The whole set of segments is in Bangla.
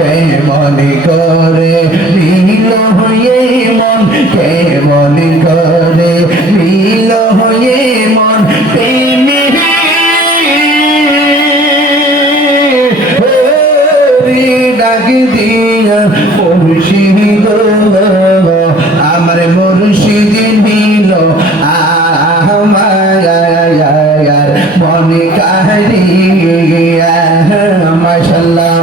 কে মনে করে? নীল হয়ে মন কে মনে করে? নীল হয়ে মন প্রেমে ডাক দিয়া মুর্শিদ আমার মুর্শিদ নীল, আমার মনে কাহিয়া, মাশাল্লাহ।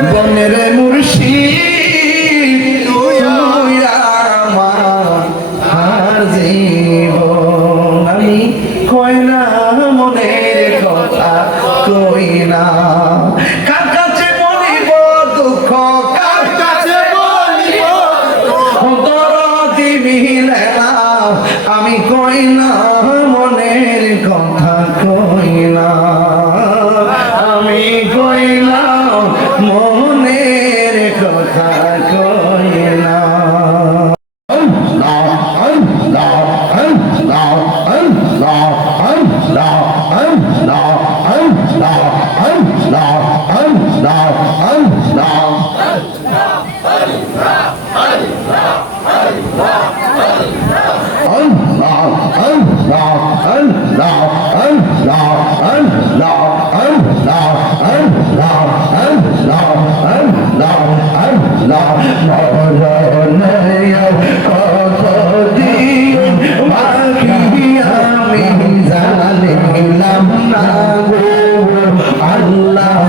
One minute.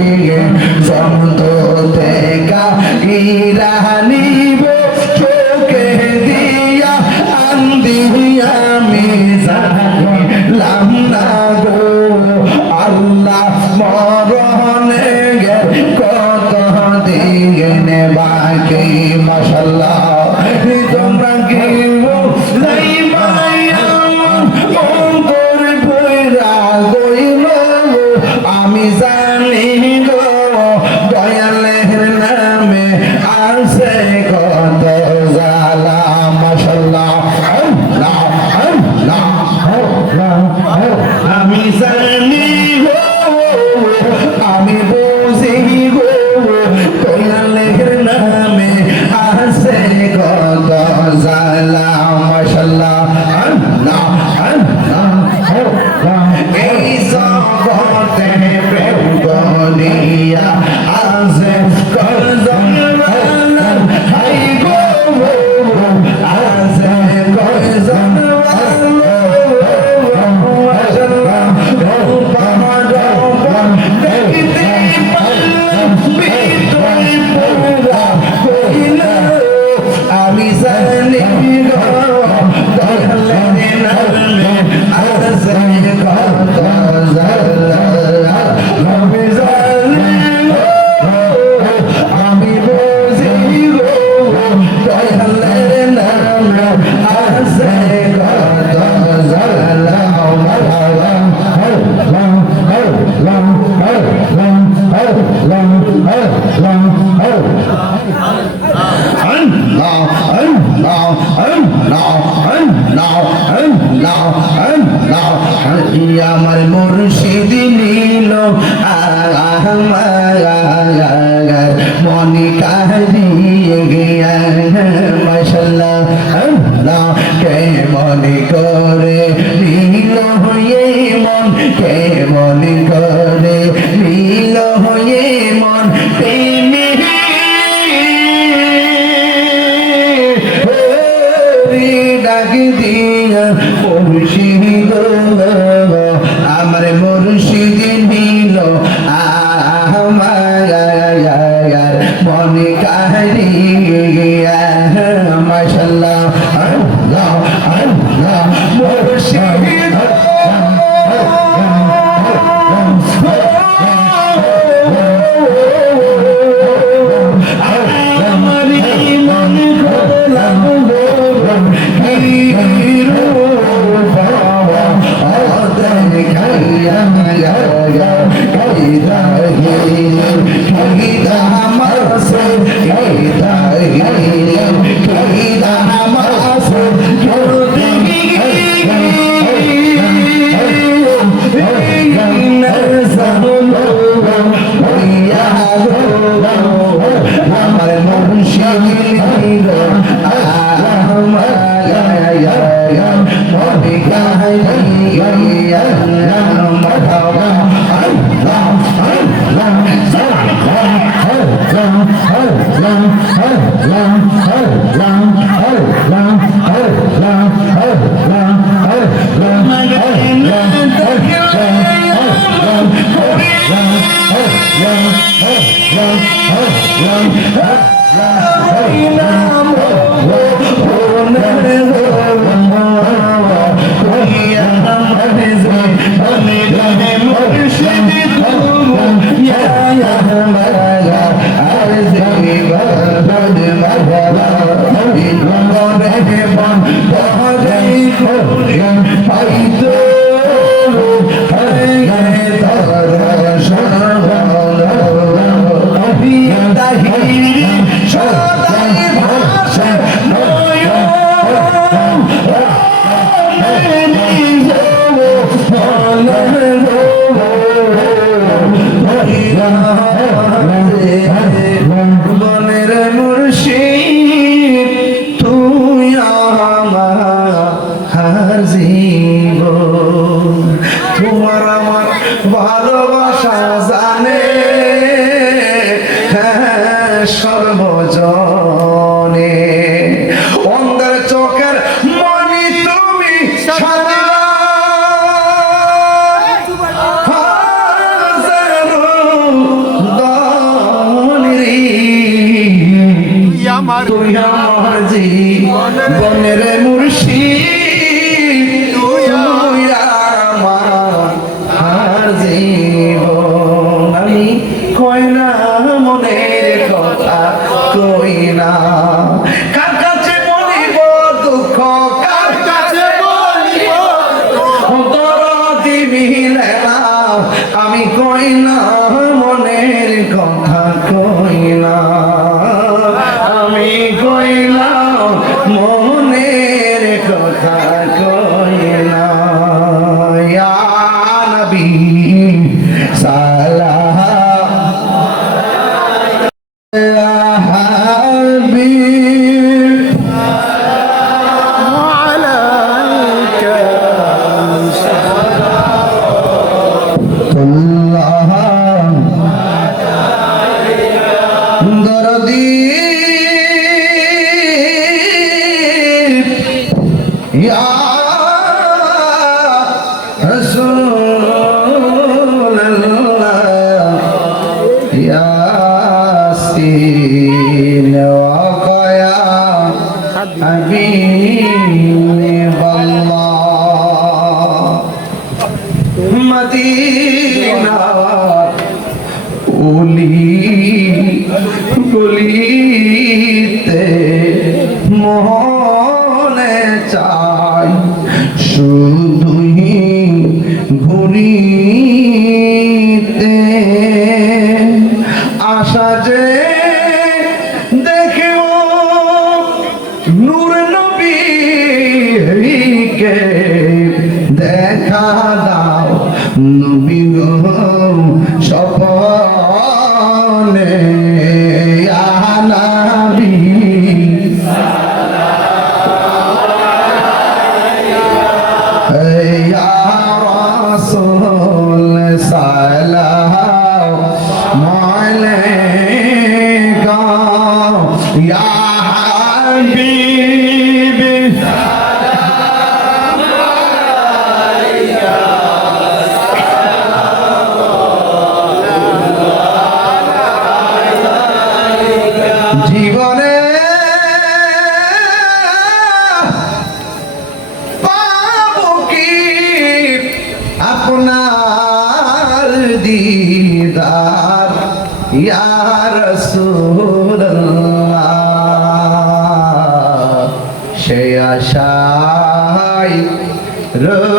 yeah. সদাই দিব তোমার আমার ভালোবাসা জানে। হ্যাঁ, সর্বজনে। অন্ধের চোখের মনি তুমি সারা আমার তুই আমার জীবনের মুর্শ মনের কথা গলিতে মনে চাই শুধুই ঘুরি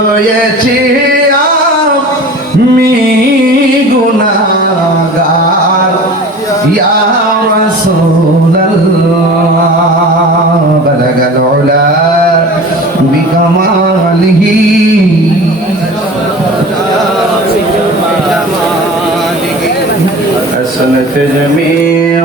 হয়েছি আমি গুনাগার ইয়া রাসূলুল্লাহ। বালাগাল উলা বিকামালিহি حسنت جميع